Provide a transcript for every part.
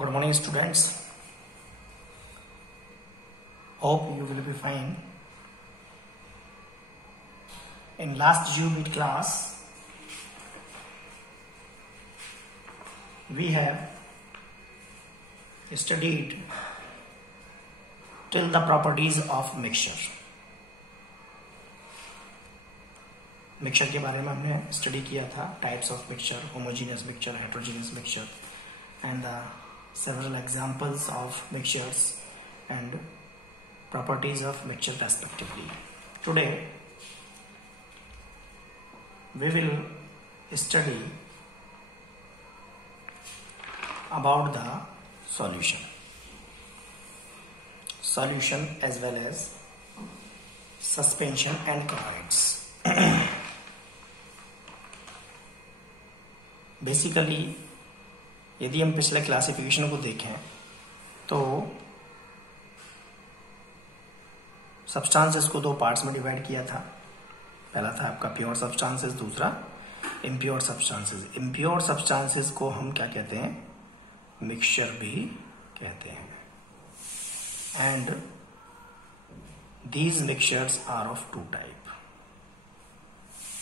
Good morning, students. Hope you will be fine. In last GeoMeet class, we have studied till the properties of mixture. Mixture के बारे में हमने study किया था, types of mixture, homogeneous mixture, heterogeneous mixture, and the several examples of mixtures and properties of mixture respectively. Today we will study about the solution as well as suspension and colloids. Basically यदि हम पिछले classification को देखें तो substances को दो parts में divide किया था. पहला था आपका प्योर सब्सटेंसेस, दूसरा इम्प्योर सब्सटेंसेस. इम्प्योर सब्सटेंसेस को हम क्या कहते हैं? मिक्सचर भी कहते हैं. And these mixtures are of two type.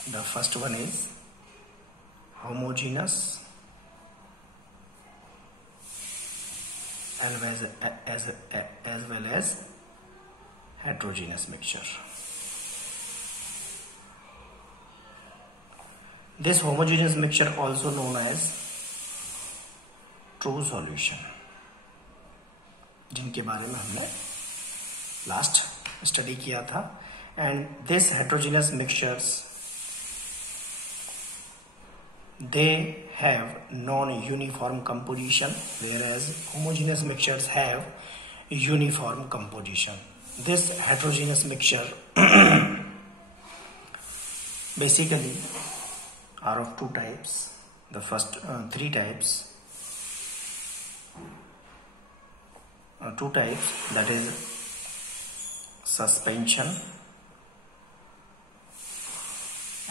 The first one is homogeneous as well as heterogeneous mixture. This homogeneous mixture also known as true solution, जिनके बारे में हमने लास्ट स्टडी किया था. And this heterogeneous mixtures, they have non-uniform composition, whereas homogeneous mixtures have uniform composition. This heterogeneous mixture basically are of two types. The first three types, two types, that is suspension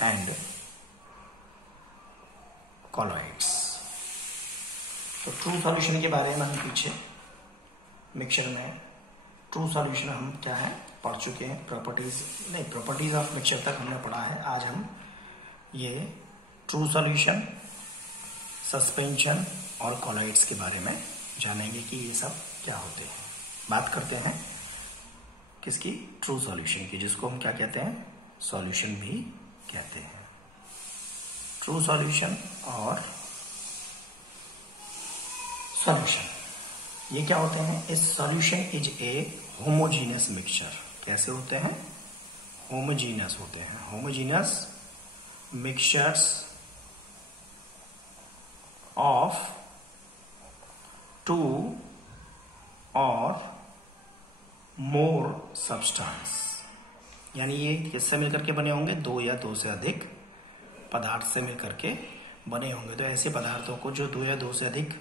and colloids. तो true solution के बारे में हम पीछे mixture में true solution हम क्या है पढ़ चुके हैं. प्रॉपर्टीज ऑफ मिक्सचर तक हमने पढ़ा है. आज हम ये ट्रू सॉल्यूशन, सस्पेंशन और कॉलॉइड्स के बारे में जानेंगे कि ये सब क्या होते हैं. बात करते हैं किसकी? ट्रू सॉल्यूशन की, जिसको हम क्या कहते हैं? सॉल्यूशन भी कहते हैं. ट्रू सॉल्यूशन और सॉल्यूशन ये क्या होते हैं? इस solution is A homogeneous mixture. कैसे होते हैं? होमोजीनियस होते हैं. होमोजीनियस मिक्सचर्स ऑफ टू और मोर सब्सटेंस, यानी ये किससे मिलकर के बने होंगे? दो या दो से अधिक पदार्थ से मिलकर के बने होंगे. तो ऐसे पदार्थों को जो दो या दो से अधिक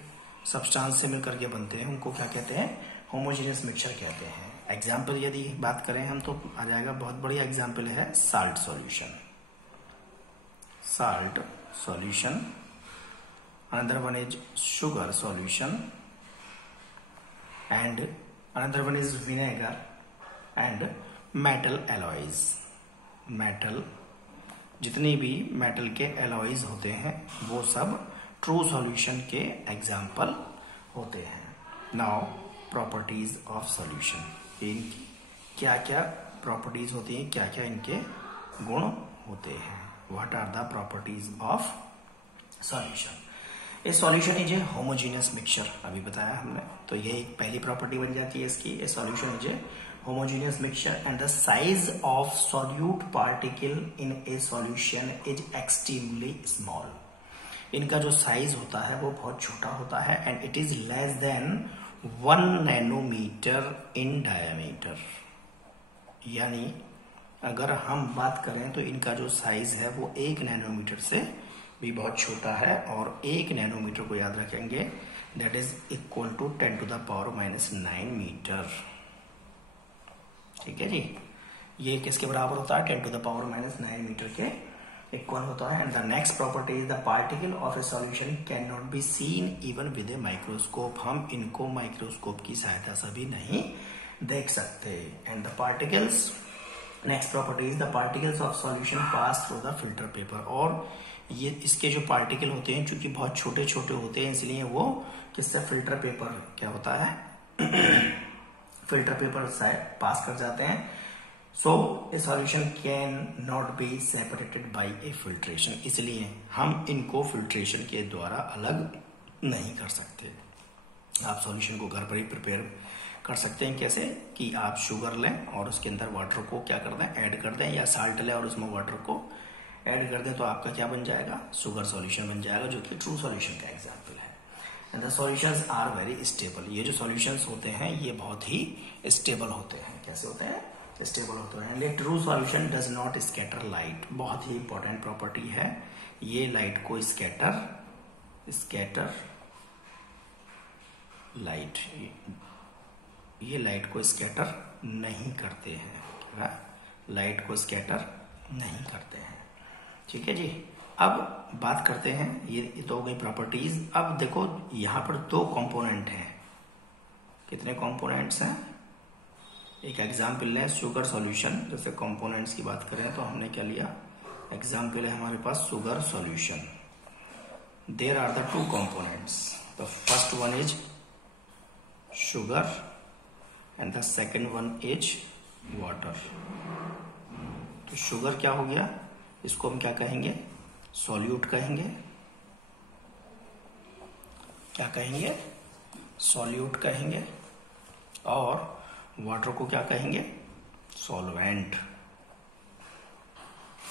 सब्सटेंस से मिलकर के बनते हैं उनको क्या कहते हैं? होमोजेनियस मिक्सचर कहते हैं. एग्जाम्पल यदि बात करें हम तो आ जाएगा, बहुत बढ़िया एग्जाम्पल है salt solution. Salt solution. Another one is sugar solution and another one is vinegar and metal alloys. Metal, जितने भी मेटल के एलॉयज होते हैं वो सब ट्रू सॉल्यूशन के एग्जाम्पल होते हैं. Now properties of solution. इनकी क्या क्या प्रॉपर्टीज होती हैं, क्या क्या इनके गुण होते हैं? What are the properties of solution? A solution is a homogeneous mixture, अभी बताया हमने. तो ये एक पहली प्रॉपर्टी बन जाती है इसकी. ए solution is A homogeneous mixture and the size of solute particle in a solution is extremely small. इनका जो साइज होता है वो बहुत छोटा होता है and it is less than 1 nanometer in diameter. यानी अगर हम बात करें तो इनका जो साइज है वो 1 नैनोमीटर से भी बहुत छोटा है. और 1 नैनोमीटर को याद रखेंगे, that is equal to 10 to the power minus 9 metre. ठीक है जी. ये किसके बराबर होता है? 10 to the power minus 9 metre के इक्वल होता है। And the next property is the particle of A solution can not be seen even with a microscope. हम इनको माइक्रोस्कोप की सहायता से भी नहीं देख सकते। And the particles, next property is the particles of solution pass through the filter paper. और ये इसके जो पार्टिकल होते हैं चूंकि बहुत छोटे छोटे होते हैं, इसलिए वो किससे, फिल्टर पेपर क्या होता है फिल्टर पेपर से पास कर जाते हैं। So a solution can not be separated by a filtration, इसलिए हम इनको फिल्ट्रेशन के द्वारा अलग नहीं कर सकते। आप सॉल्यूशन को घर पर ही प्रिपेयर कर सकते हैं। कैसे कि आप शुगर लें और उसके अंदर वाटर को क्या कर दें, ऐड कर दें, या साल्ट लें और उसमें वाटर को ऐड कर दें, तो आपका क्या बन जाएगा, शुगर सॉल्यूशन बन जाएगा, जो कि ट्रू सॉल्यूशन का एग्जांपल है। And the solutions are very stable. ये जो सॉल्यूशंस होते हैं ये बहुत ही स्टेबल होते हैं। कैसे होते हैं, स्टेबल होते हैं। And A true solution does not scatter light, बहुत ही इंपॉर्टेंट प्रॉपर्टी है। ये लाइट को स्कैटर लाइट, ये लाइट को स्कैटर नहीं करते हैं, लाइट को स्कैटर नहीं करते हैं। ठीक है जी। अब बात करते हैं, ये तो हो गई प्रॉपर्टीज। अब देखो यहां पर दो कंपोनेंट हैं। कितने कंपोनेंट्स हैं, एक एग्जाम्पल लें शुगर सॉल्यूशन। जैसे कंपोनेंट्स की बात करें तो हमने क्या लिया, एग्जाम्पल है हमारे पास sugar solution. There are the two components, the first one is sugar and the second one is water. तो शुगर क्या हो गया, इसको हम क्या कहेंगे, सॉल्यूट कहेंगे। क्या कहेंगे, सॉल्यूट कहेंगे। और वाटर को क्या कहेंगे, सॉल्वेंट।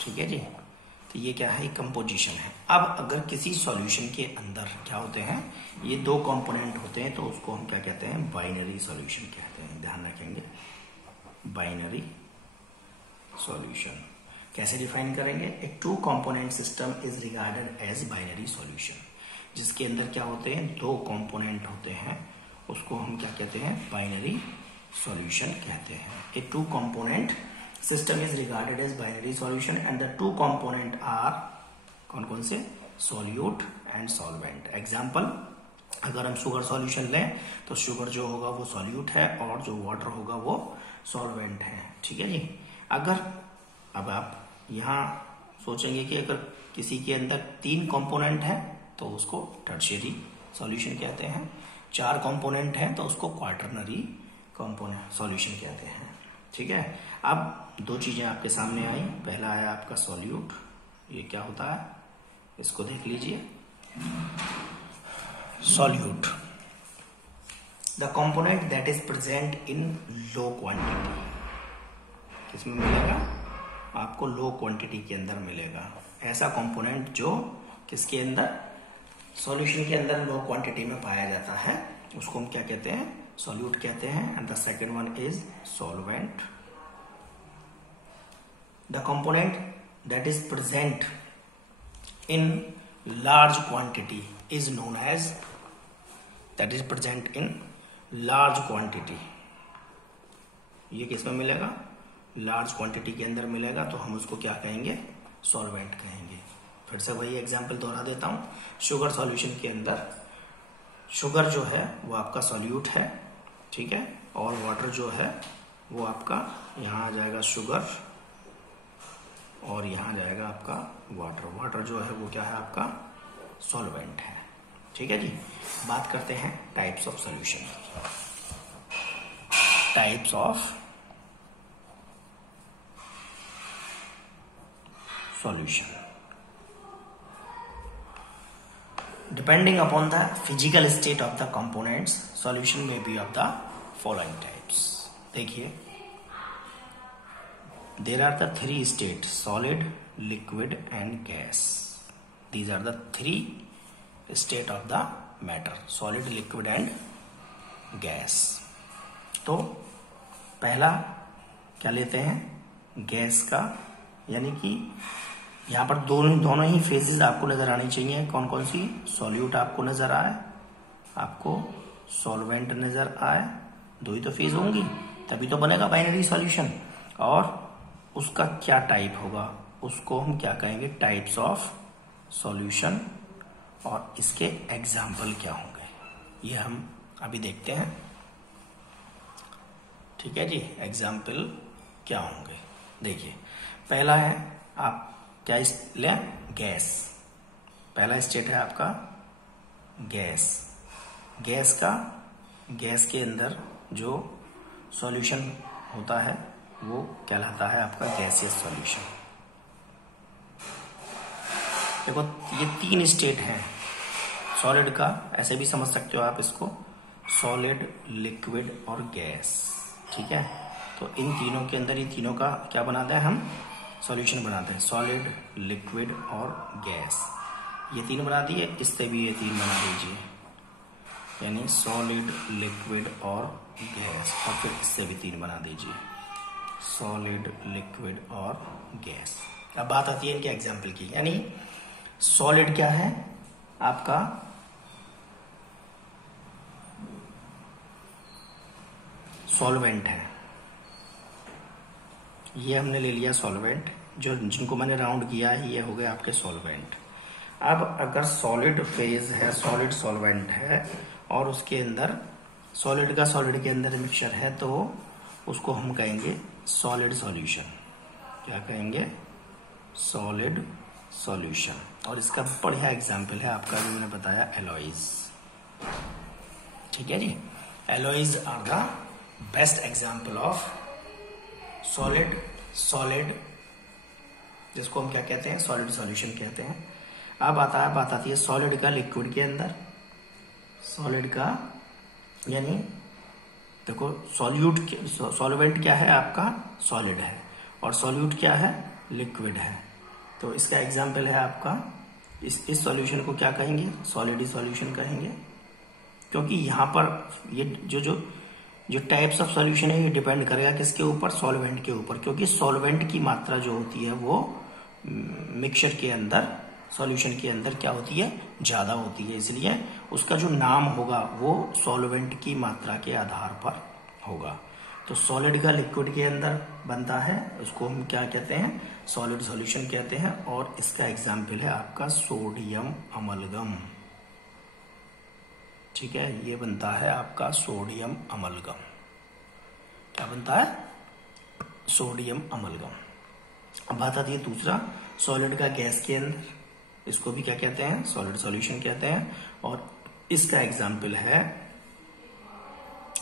ठीक है जी। तो ये क्या है, कंपोजिशन है। अब अगर किसी सॉल्यूशन के अंदर क्या होते हैं, ये दो कंपोनेंट होते हैं, तो उसको हम क्या कहते हैं, बाइनरी सॉल्यूशन कहते हैं। ध्यान रखेंगे, बाइनरी सॉल्यूशन कैसे डिफाइन करेंगे, a two component system is regarded as binary solution. जिसके अंदर क्या होते हैं, दो कंपोनेंट होते हैं, उसको हम क्या कहते हैं, बाइनरी सॉल्यूशन कहते हैं। A two component system is regarded as binary solution and the two component are, कौन कौन से, सॉल्यूट एंड सॉल्वेंट। एग्जाम्पल, अगर हम शुगर सॉल्यूशन लें तो शुगर जो होगा वो सॉल्यूट है और जो वाटर होगा वो सॉल्वेंट है। ठीक है जी। अगर अब आप यहां सोचेंगे कि अगर किसी के अंदर तीन कंपोनेंट है तो उसको टर्शियरी सॉल्यूशन कहते हैं, चार कंपोनेंट है तो उसको क्वार्टरनरी कंपोनेंट सॉल्यूशन कहते हैं। ठीक है। अब दो चीजें आपके सामने आई, पहला आया आपका सॉल्यूट, ये क्या होता है, इसको देख लीजिए। Solute, the component that is present in low quantity. किसमें मिलेगा, आपको लो क्वांटिटी के अंदर मिलेगा। ऐसा कंपोनेंट जो किसके अंदर, सॉल्यूशन के अंदर लो क्वांटिटी में पाया जाता है, उसको हम क्या कहते हैं, सॉल्यूट कहते हैं। And the second one is solvent. The component that is present in large quantity is known as, that is present in large quantity. ये किसमें मिलेगा, लार्ज क्वांटिटी के अंदर मिलेगा, तो हम उसको क्या कहेंगे, सॉल्वेंट कहेंगे। फिर से वही एग्जांपल दोहरा देता हूं, शुगर सॉल्यूशन के अंदर शुगर जो है वो आपका सॉल्यूट है, ठीक है, और वाटर जो है वो आपका, यहां आ जाएगा शुगर और यहां आ जाएगा आपका वाटर। वाटर जो है वो क्या है, आपका सॉल्वेंट है। ठीक है जी। बात करते हैं types of solution. Types of solution. Depending upon the physical state of the components, solution may be of the following types. देखिए, there are the three states: solid, liquid and gas. These are the three state of the matter: solid, liquid and gas. तो पहला क्या लेते हैं, gas का, यानी कि यहां पर दोनों ही फेजेस आपको नजर आनी चाहिए। कौन कौन सी, सॉल्यूट आपको नजर आए, आपको सॉल्वेंट नजर आए, दो ही तो फेज होंगी, तभी तो बनेगा बाइनरी सॉल्यूशन। और उसका क्या टाइप होगा, उसको हम क्या कहेंगे, टाइप्स ऑफ सॉल्यूशन, और इसके एग्जाम्पल क्या होंगे ये हम अभी देखते हैं। ठीक है जी, एग्जाम्पल क्या होंगे। देखिए पहला है, आप क्या लें, गैस। पहला स्टेट है आपका गैस। गैस के अंदर जो सॉल्यूशन होता है वो कहलाता है आपका गैसियस सॉल्यूशन। देखो ये 3 स्टेट हैं सॉलिड का, ऐसे भी समझ सकते हो आप इसको, सॉलिड, लिक्विड और गैस। ठीक है, तो इन तीनों के अंदर, ये तीनों का क्या बनाते हैं हम, सॉल्यूशन बनाते हैं, सॉलिड, लिक्विड और गैस। ये 3 बना दिए, इससे भी ये 3 बना दीजिए, यानी सॉलिड, लिक्विड और गैस, और फिर इससे भी 3 बना दीजिए, सॉलिड, लिक्विड और गैस। अब बात आती है इनके एग्जाम्पल की, यानी सॉलिड क्या है आपका, सॉल्वेंट है। ये हमने ले लिया सॉल्वेंट, जो जिनको मैंने राउंड किया है ये हो गए आपके सॉल्वेंट। अब अगर सॉलिड फेज है, सॉलिड सॉल्वेंट है, और उसके अंदर सॉलिड का सॉलिड के अंदर मिक्सचर है, तो उसको हम कहेंगे सॉलिड सॉल्यूशन। क्या कहेंगे, सॉलिड सॉल्यूशन। और इसका बढ़िया एग्जाम्पल है आपका जो मैंने बताया, एलॉयज। ठीक है जी, alloys are the best example of solid, जिसको हम क्या कहते हैं, सॉलिड सॉल्यूशन कहते हैं। अब बात आती है सॉलिड का लिक्विड के अंदर। सॉलिड का यानी देखो, सॉल्वेंट क्या है आपका, सॉलिड है, और सॉल्यूट क्या है, लिक्विड है। तो इसका एग्जाम्पल है आपका, इस सॉल्यूशन को क्या कहेंगे, सॉलिड सॉल्यूशन कहेंगे, क्योंकि यहाँ पर ये जो टाइप्स ऑफ सॉल्यूशन है ये डिपेंड करेगा किसके ऊपर, सॉल्वेंट के ऊपर, क्योंकि सॉल्वेंट की मात्रा जो होती है वो मिक्सचर के अंदर, सॉल्यूशन के अंदर क्या होती है, ज्यादा होती है, इसलिए उसका जो नाम होगा वो सॉल्वेंट की मात्रा के आधार पर होगा। तो सॉलिड का लिक्विड के अंदर बनता है, उसको हम क्या कहते हैं, सॉलिड सॉल्यूशन कहते हैं। और इसका एग्जाम्पल है आपका सोडियम अमलगम। ठीक है, ये बनता है आपका सोडियम अमलगम। क्या बनता है, सोडियम अमलगम। अब बात आती है दूसरा, सॉलिड का गैस के अंदर, इसको भी क्या कहते हैं, सॉलिड सॉल्यूशन कहते हैं। और इसका एग्जाम्पल है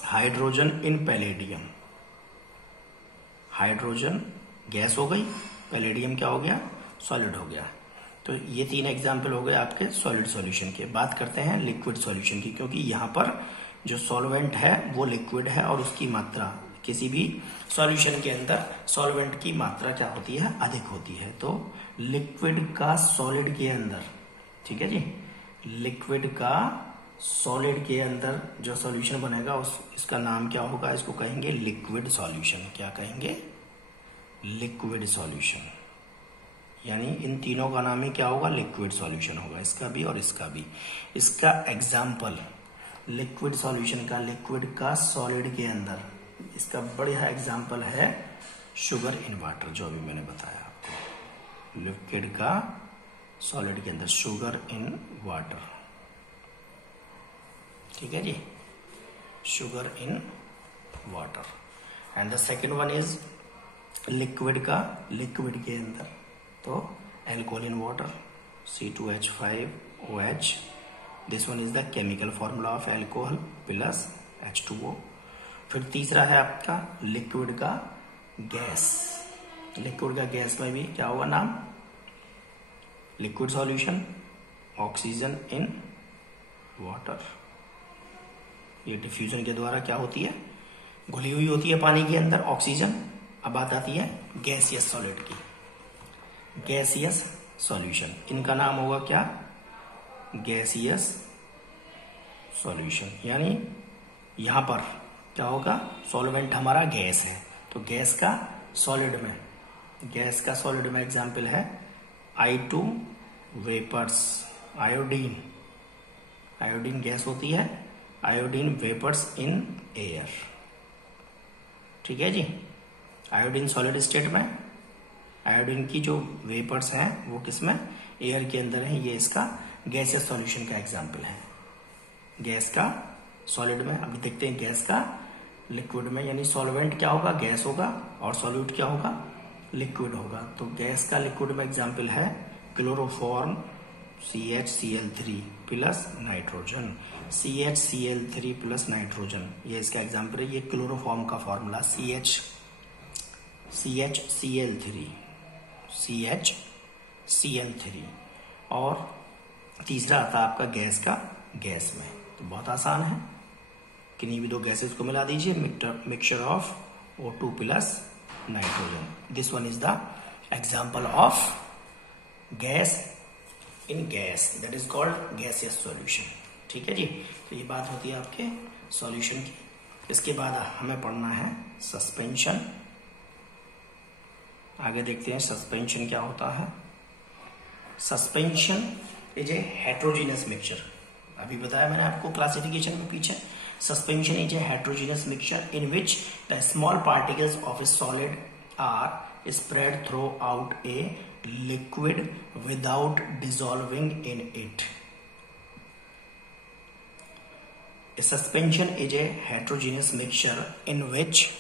hydrogen in palladium. Hydrogen gas हो गई, पैलेडियम क्या हो गया, सॉलिड हो गया। तो ये 3 एग्जाम्पल हो गए आपके सॉलिड सॉल्यूशन के। बात करते हैं लिक्विड सॉल्यूशन की, क्योंकि यहाँ पर जो सॉल्वेंट है वो लिक्विड है, और उसकी मात्रा किसी भी सॉल्यूशन के अंदर सॉल्वेंट की मात्रा क्या होती है, अधिक होती है। तो लिक्विड का सॉलिड के अंदर, ठीक है जी, लिक्विड का सॉलिड के अंदर जो सॉल्यूशन बनेगा उसका नाम क्या होगा, इसको कहेंगे लिक्विड सॉल्यूशन। क्या कहेंगे, लिक्विड सॉल्यूशन। यानी इन तीनों का नाम ही क्या होगा, लिक्विड सॉल्यूशन होगा, इसका भी और इसका भी। इसका एग्जाम्पल लिक्विड सॉल्यूशन का, लिक्विड का सॉलिड के अंदर, इसका बढ़िया एग्जाम्पल है शुगर इन वाटर, जो अभी मैंने बताया आपको। लिक्विड का सॉलिड के अंदर, शुगर इन वाटर। ठीक है जी, sugar in water. And the second one is liquid का, लिक्विड के अंदर, तो alcohol in water, C2H5OH। This one is the chemical formula of alcohol plus H2O। फिर तीसरा है आपका लिक्विड का गैस। लिक्विड का गैस में भी क्या होगा नाम, liquid solution, oxygen in water. ये डिफ्यूजन के द्वारा क्या होती है, घुली हुई होती है पानी के अंदर ऑक्सीजन। अब बात आती है गैसियस सॉलिड की, गैसियस सॉल्यूशन। इनका नाम होगा क्या, गैसियस सॉल्यूशन। यानी यहां पर क्या होगा, सॉल्वेंट हमारा गैस है, तो गैस का सॉलिड में, गैस का सॉलिड में एग्जाम्पल है I2 vapours, iodine. Iodine gas होती है, आयोडीन वेपर्स इन एयर। ठीक है जी, आयोडीन सॉलिड स्टेट में, आयोडीन की जो वेपर्स हैं वो किसमें, एयर के अंदर है। ये इसका गैसियस सॉल्यूशन का एग्जाम्पल है। गैस का सॉलिड में, अभी देखते हैं गैस का लिक्विड में, यानी सॉल्वेंट क्या होगा, गैस होगा, और सॉल्यूट क्या होगा, लिक्विड होगा। तो गैस का लिक्विड में एग्जाम्पल है chloroform CHCl3 plus nitrogen, CHCl3 plus nitrogen, ये इसका एग्जाम्पल है। ये क्लोरोफॉर्म का फॉर्मूला CHCl3। और तीसरा आता है आपका गैस का गैस में। तो बहुत आसान है, किन्हीं भी दो गैसेस को मिला दीजिए, mixture of O2 plus nitrogen. This one is the example of gas in gas, that is called gaseous solution. ठीक है जी। तो ये बात होती है आपके सॉल्यूशन की। इसके बाद हमें पढ़ना है सस्पेंशन। आगे देखते हैं सस्पेंशन क्या होता है। Suspension is a heterogeneous mixture. अभी बताया मैंने आपको क्लासिफिकेशन में पीछे, suspension is a heterogeneous mixture in which the small particles of a solid are spread throughout a liquid without dissolving in it. A suspension is a heterogeneous mixture in which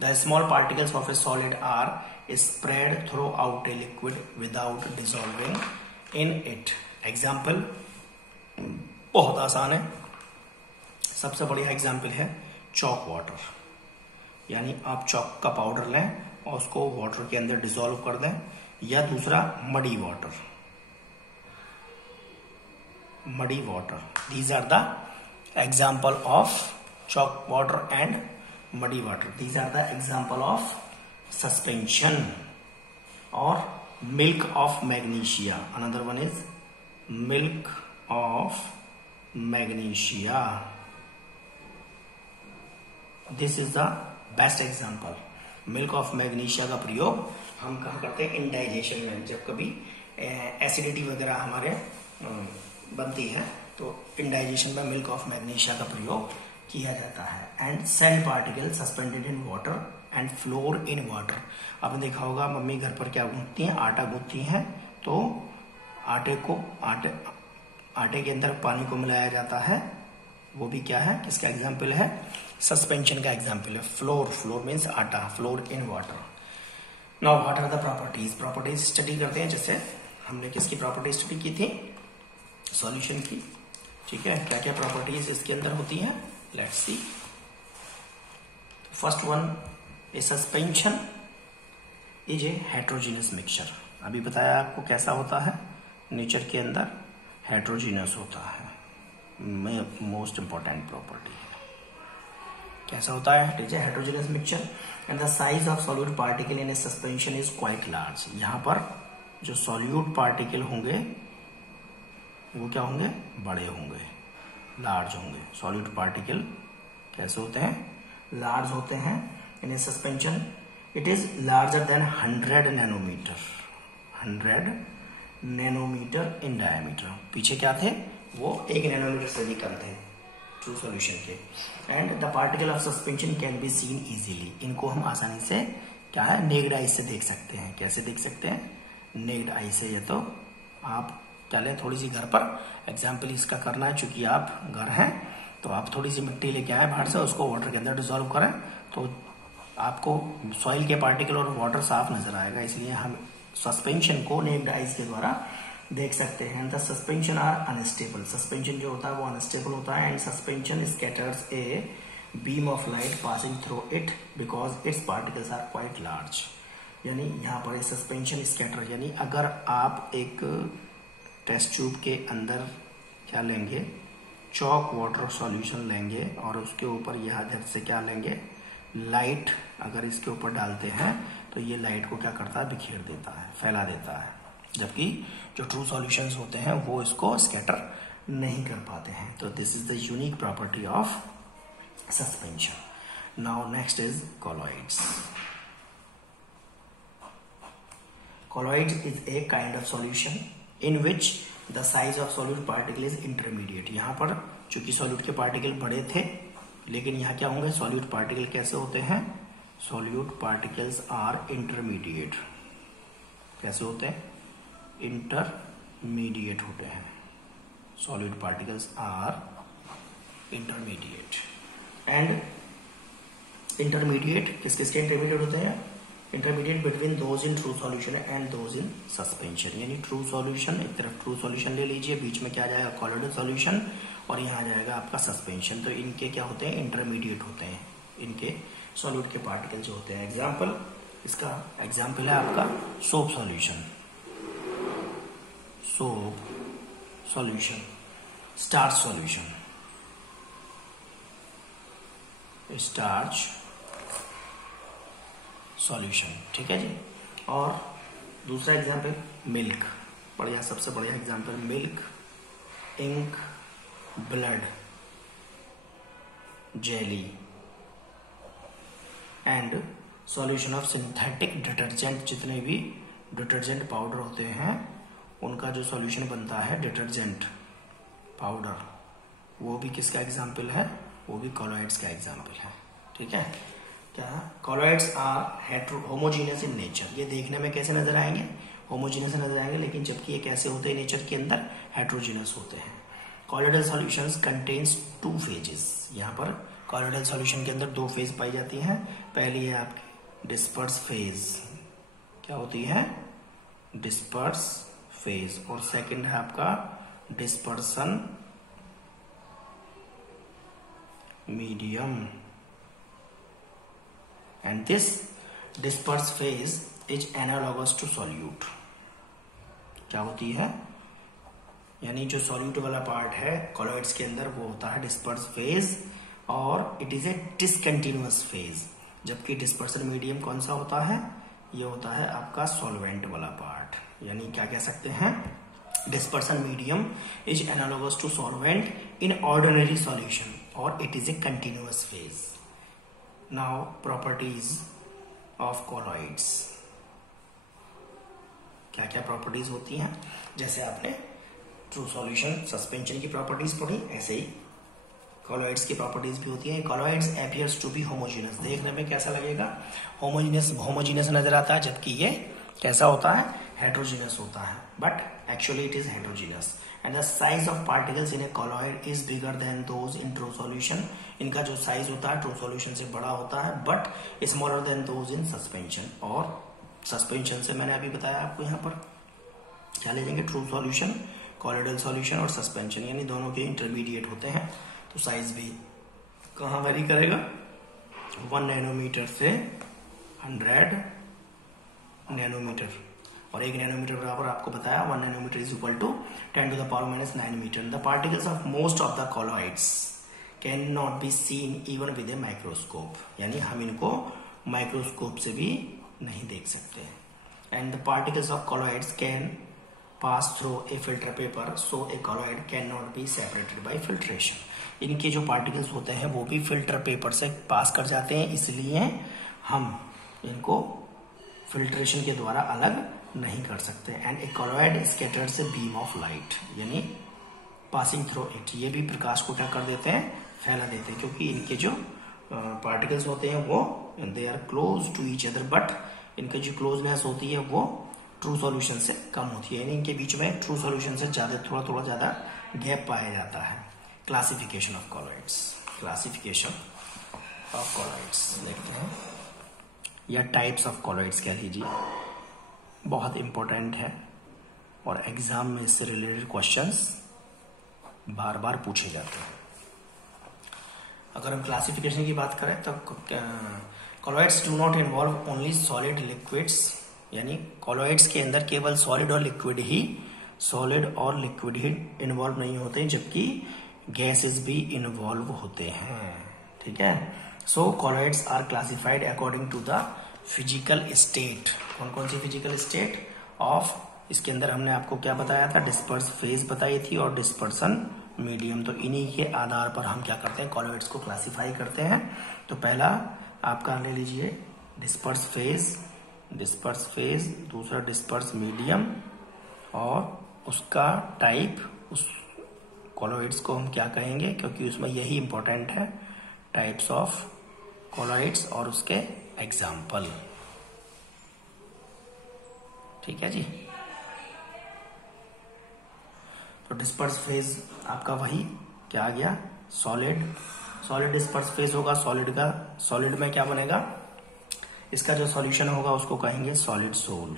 the small particles of a solid are spread throughout a liquid without dissolving in it. Example बहुत आसान है। सबसे बढ़िया example है chalk water, यानी आप chalk का powder लें और उसको वाटर के अंदर डिसॉल्व कर दें, या दूसरा muddy water. These are the example of chalk water and muddy water. These are the example of suspension. और milk of magnesia, another one is milk of magnesia. This is the best example. Milk of magnesia का प्रयोग हम कहाँ करते हैं, indigestion में। जब कभी एसिडिटी वगैरह हमारे बनती है तो इंडाइजेशन में मिल्क ऑफ मैग्नीशिया का प्रयोग किया जाता है। And sand particle suspended in water and floor in water. आपने देखा होगा मम्मी घर पर क्या गूंथती हैं, आटा गूंथती हैं, तो आटे के अंदर पानी को मिलाया जाता है। वो भी क्या है, किसका एग्जाम्पल है, सस्पेंशन का एग्जाम्पल है। फ्लोर मीन्स आटा, flour in water. Now what are the properties study करते हैं। जैसे हमने किसकी प्रॉपर्टी स्टडी की थी, सॉल्यूशन की। ठीक है, क्या क्या प्रॉपर्टीज इसके अंदर होती हैं, let's see. First one, A suspension is a heterogeneous mixture. अभी बताया आपको कैसा होता है, नेचर के अंदर हेट्रोजीनियस होता है, मोस्ट इंपॉर्टेंट प्रॉपर्टी है। कैसा होता है, it is a heterogeneous mixture and the size of solute particle in a suspension is quite large. यहाँ पर जो सॉल्यूट पार्टिकल होंगे वो क्या होंगे, बड़े होंगे, लार्ज होंगे। सॉल्यूट पार्टिकल कैसे होते हैं, लार्ज होते हैं। In a suspension it is larger than 100 nanometre, 100 nanometre in diameter. पीछे क्या थे, वो 1 नैनोमीटर से भी कम थे ट्रू सॉल्यूशन के। And the particle of suspension can be seen easily. इनको हम आसानी से क्या है, नेक्ड आई से देख सकते हैं। कैसे देख सकते हैं, नेक्ड आई से। ये तो आप क्या लें, थोड़ी सी घर पर एग्जाम्पल इसका करना है, चूंकि आप घर हैं तो आप थोड़ी सी मिट्टी लेके आए बाहर से, उसको वाटर के अंदर डिसॉल्व करें तो आपको सॉइल के पार्टिकल और वाटर साफ नजर आएगा। इसलिए हम सस्पेंशन को नेक्ड आइज के द्वारा देख सकते हैं। The suspension are unstable. Suspension जो होता है वो अनस्टेबल होता है। And suspension scatters a beam of light passing through it because its particles are quite large. यानी यहाँ पर सस्पेंशन स्कैटर, यानी अगर आप एक टेस्ट ट्यूब के अंदर क्या लेंगे, चॉक वाटर सॉल्यूशन लेंगे और उसके ऊपर यहाँ से क्या लेंगे, लाइट अगर इसके ऊपर डालते हैं तो ये लाइट को क्या करता है, बिखेर देता है, फैला देता है। जबकि जो ट्रू सॉल्यूशंस होते हैं वो इसको स्कैटर नहीं कर पाते हैं। तो this is the unique property of suspension. Now next is colloids. Colloids is a kind of solution in which the size of solute particle is intermediate. यहाँ पर चूंकि सॉल्यूट के पार्टिकल बड़े थे, लेकिन यहाँ क्या होंगे, सॉल्यूट पार्टिकल कैसे होते हैं, सॉल्यूट पार्टिकल्स आर इंटरमीडिएट। कैसे होते हैं? इंटरमीडिएट होते हैं। Solute particles are intermediate. And intermediate किस किस के इंटरमीडिएट होते हैं? Intermediate between those in true solution and those in suspension. यानी ट्रू सॉल्यूशन, एक तरफ ट्रू सॉल्यूशन ले लीजिए, बीच में क्या आ जाएगा? कॉलोइडल सॉल्यूशन, और यहाँ आ जाएगा आपका सस्पेंशन। तो इनके क्या होते हैं? इंटरमीडिएट होते हैं इनके सॉल्यूट के पार्टिकल जो होते हैं। एग्जाम्पल, इसका एग्जाम्पल है आपका soap solution, soap solution, starch solution, starch solution. ठीक है जी। और दूसरा एग्जाम्पल मिल्क, बढ़िया, सबसे बढ़िया example milk, ink, blood, jelly and solution of synthetic detergent. जितने भी डिटर्जेंट पाउडर होते हैं उनका जो सॉल्यूशन बनता है डिटर्जेंट पाउडर, वो भी किसका एग्जाम्पल है? वो भी कॉलोइड्स का एग्जाम्पल है। ठीक है। क्या कॉलोइड्स आर होमोजीनियस इन नेचर। ये देखने में कैसे नजर आएंगे? होमोजीनियस नजर आएंगे, लेकिन जबकि ये कैसे होते हैं नेचर के अंदर? हेट्रोजीनियस होते हैं। Colloidal solutions contains 2 phases. यहाँ पर कॉलोइडल सॉल्यूशन के अंदर 2 फेज पाई जाती हैं। पहली है आपकी डिस्पर्स फेज, क्या होती है? Disperse phase. और सेकंड है आपका dispersion medium. And this disperse phase is analogous to solute. क्या होती है? यानी जो सॉल्यूट वाला पार्ट है कॉलोइड्स के अंदर वो होता है डिस्पर्स फेज, और it is A discontinuous phase. जबकि डिस्पर्सन मीडियम कौन सा होता है? ये होता है आपका सॉल्वेंट वाला पार्ट। यानी क्या कह सकते हैं? Dispersion medium is analogous to solvent in ordinary solution और it is a continuous phase. Now properties of colloids. क्या क्या प्रॉपर्टीज होती हैं? जैसे आपने ट्रू सॉल्यूशन सस्पेंशन की प्रॉपर्टीज पढ़ी, ऐसे ही कॉलोइड्स की प्रॉपर्टीज भी होती हैं। Colloids appears to be homogeneous. देखने में कैसा लगेगा? होमोजीनियस नजर आता है, जबकि ये कैसा होता है? हेट्रोजीनियस होता है। But actually it is heterogeneous. And the size of particles in A colloid is bigger than those in true solution. इनका जो साइज होता है ट्रू सॉल्यूशन से बड़ा होता है, but smaller than those in suspension. और सस्पेंशन से मैंने अभी बताया आपको, यहाँ पर क्या ले जाएंगे? ट्रू सॉल्यूशन, कॉलोइडल सॉल्यूशन और सस्पेंशन, यानी दोनों के इंटरमीडिएट होते हैं। तो साइज भी कहाँ वेरी करेगा? 1 नैनोमीटर से 100 नैनोमीटर। और 1 नैनोमीटर बराबर आपको बताया 1 nanometre is equal to 10⁻⁻9 metre. The particles of most of the colloids can not be seen even with a microscope. यानी हम इनको माइक्रोस्कोप से भी नहीं देख सकते। And the particles of colloids can pass through a filter paper, so a colloid can not be separated by filtration. इनके जो पार्टिकल्स होते हैं वो भी फिल्टर पेपर से पास कर जाते हैं, इसलिए हम इनको फिल्ट्रेशन के द्वारा अलग नहीं कर सकते। And A colloid scatters a beam of light, यानी पासिंग थ्रू इट। ये भी प्रकाश को क्या कर देते हैं? फैला देते हैं, क्योंकि इनके जो पार्टिकल्स होते हैं वो they are close to each other, but इनकी जो क्लोजनेस होती है वो ट्रू सॉल्यूशन से कम होती है। यानी इनके बीच में ट्रू सॉल्यूशन से थोड़ा ज्यादा गैप पाया जाता है। Classification of colloids. Classification of colloids देखते हैं, या टाइप्स ऑफ कॉलोइड्स कह लीजिए, बहुत इंपॉर्टेंट है और एग्जाम में इससे रिलेटेड क्वेश्चंस बार बार पूछे जाते हैं। अगर हम क्लासिफिकेशन की बात करें तो colloids do not involve only solid liquids. यानी कॉलोइड्स के अंदर केवल सॉलिड और लिक्विड ही इन्वॉल्व नहीं होते हैं, जबकि गैसेस भी इन्वॉल्व होते हैं। ठीक है। So colloids are classified according to the physical state. कौन कौन सी फिजिकल स्टेट ऑफ? इसके अंदर हमने आपको क्या बताया था? डिस्पर्स फेज बताई थी और डिस्पर्सन मीडियम। तो इन्हीं के आधार पर हम क्या करते हैं? कॉलोइड्स को क्लासिफाई करते हैं। तो पहला आपका ले लीजिए डिस्पर्स फेज, दूसरा डिस्पर्स मीडियम, और उसका टाइप, उस कॉलोइड्स को हम क्या कहेंगे, क्योंकि उसमें यही इंपॉर्टेंट है, टाइप्स ऑफ कॉलॉइड्स और उसके एग्जाम्पल। ठीक है जी। तो डिस्पर्स फेज आपका वही क्या आ गया, सॉलिड डिस्पर्स फेज होगा सॉलिड का। सॉलिड में क्या बनेगा, इसका जो सॉल्यूशन होगा उसको कहेंगे सॉलिड सोल,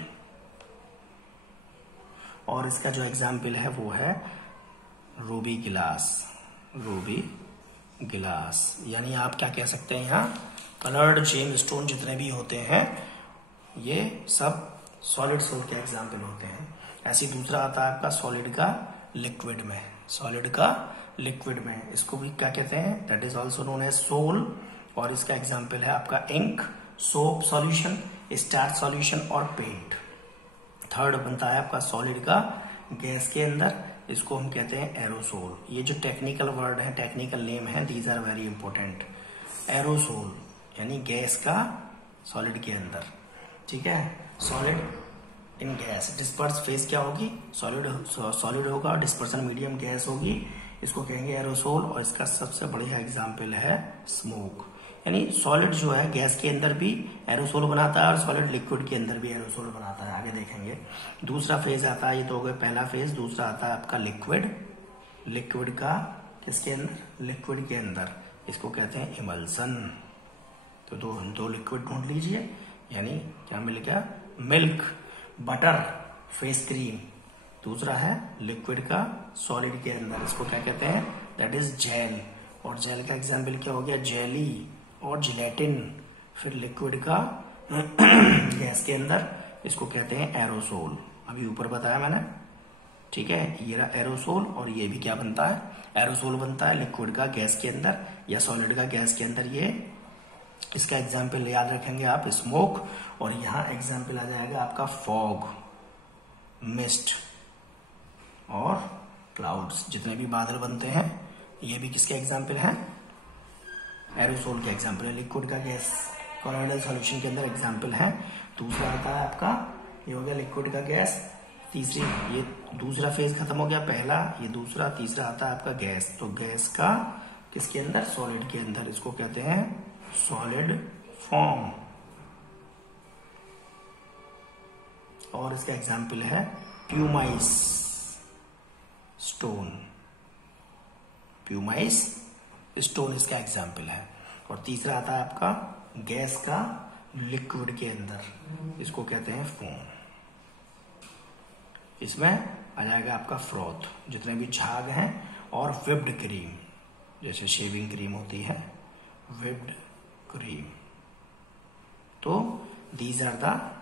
और इसका जो एग्जाम्पल है वो है रूबी गिलास। यानी आप क्या कह सकते हैं, यहाँ कलर्ड जेम स्टोन जितने भी होते हैं ये सब सॉलिड सोल के एग्जाम्पल होते हैं। ऐसे दूसरा आता है आपका सॉलिड का लिक्विड में, इसको भी क्या कहते हैं, that is also known as sol, और इसका एग्जाम्पल है आपका ink, soap solution, starch solution और पेंट। थर्ड बनता है आपका सॉलिड का गैस के अंदर, इसको हम कहते हैं एरोसोल। ये जो टेक्निकल वर्ड है, टेक्निकल नेम है, these are very important. Aerosol यानी गैस का सॉलिड के अंदर। ठीक है, solid in gas, disperse phase क्या होगी, सॉलिड होगा, डिस्पर्सन मीडियम गैस होगी, इसको कहेंगे एरोसोल। और इसका सबसे बढ़िया एग्जाम्पल है स्मोक। यानी सॉलिड जो है गैस के अंदर भी एरोसोल बनाता है और सॉलिड लिक्विड के अंदर भी एरोसोल बनाता है, आगे देखेंगे। दूसरा फेज आता है, ये तो हो गया पहला फेज। दूसरा आता है आपका लिक्विड का किसके अंदर, लिक्विड के अंदर, इसको कहते हैं इमल्सन। तो दो लिक्विड ढूंढ लीजिए, यानी क्या मिल गया, मिल्क, बटर, फेस क्रीम। दूसरा है लिक्विड का सॉलिड के अंदर, इसको क्या कहते हैं, दैट इज जेल। और जेल का एग्जाम्पल क्या हो गया, जेली और जिलेटिन। फिर लिक्विड का गैस के अंदर, इसको कहते हैं एरोसोल, अभी ऊपर बताया मैंने। ठीक है, ये रहा एरोसोल, और ये भी क्या बनता है, एरोसोल बनता है लिक्विड का गैस के अंदर या सॉलिड का गैस के अंदर। ये इसका एग्जाम्पल याद रखेंगे आप, स्मोक। और यहाँ एग्जाम्पल आ जाएगा आपका फॉग, मिस्ट और क्लाउड्स। जितने भी बादल बनते हैं ये भी किसके एग्जाम्पल हैं, एरोसोल के एग्जाम्पल है। लिक्विड का गैस कॉलोइडल सॉल्यूशन के अंदर एग्जाम्पल है। दूसरा आता है आपका, ये हो गया लिक्विड का गैस। तीसरी, ये दूसरा फेज खत्म हो गया, पहला, ये दूसरा। तीसरा आता है आपका गैस। तो गैस का किसके अंदर, सॉलिड के अंदर, इसको कहते हैं सॉलिड फॉर्म। और इसका एग्जाम्पल है प्यूमाइस स्टोन इसका एग्जाम्पल है। और तीसरा आता है आपका गैस का लिक्विड के अंदर, इसको कहते हैं फोम। इसमें आ जाएगा आपका फ्रॉथ, जितने भी झाग हैं, और व्हिप्ड क्रीम, जैसे शेविंग क्रीम होती है, व्हिप्ड क्रीम। तो दीज आर द,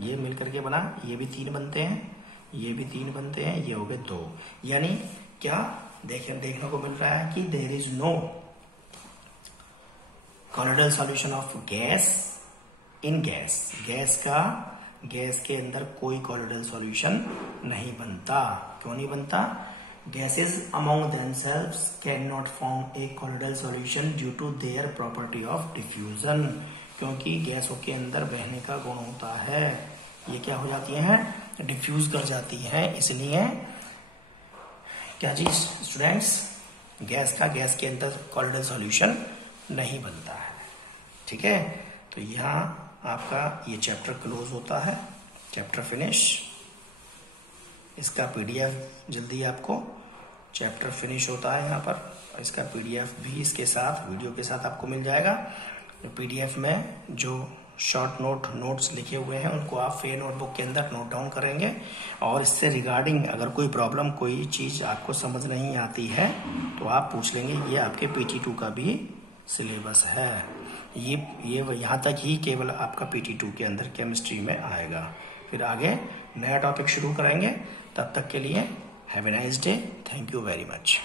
ये मिलकर के बना, ये भी 3 बनते हैं, ये भी 3 बनते हैं, ये हो गए 2। यानी क्या देखने को मिल रहा है कि there is no colloidal solution of gas in gas gas के अंदर कोई कॉलोइडल सॉल्यूशन नहीं बनता। क्यों नहीं बनता, gases among themselves can not form a colloidal solution due to their property of diffusion. क्योंकि गैसों के अंदर बहने का गुण होता है, ये क्या हो जाती हैं, डिफ्यूज कर जाती हैं। इसलिए क्या जी स्टूडेंट्स, गैस के अंदर कॉलोइडल सॉल्यूशन नहीं बनता है। ठीक है, तो यहाँ आपका ये चैप्टर क्लोज होता है, चैप्टर फिनिश। इसका पीडीएफ जल्दी आपको, चैप्टर फिनिश होता है यहाँ पर, इसका पीडीएफ भी इसके साथ, वीडियो के साथ आपको मिल जाएगा। पीडीएफ में जो शॉर्ट नोट्स लिखे हुए हैं उनको आप फेयर नोटबुक के अंदर नोट डाउन करेंगे। और इससे रिगार्डिंग अगर कोई प्रॉब्लम, कोई चीज आपको समझ नहीं आती है तो आप पूछ लेंगे। ये आपके PT2 का भी सिलेबस है, ये यहाँ तक ही केवल आपका PT2 के अंदर केमिस्ट्री में आएगा। फिर आगे नया टॉपिक शुरू करेंगे, तब तक के लिए have a nice day, thank you very much.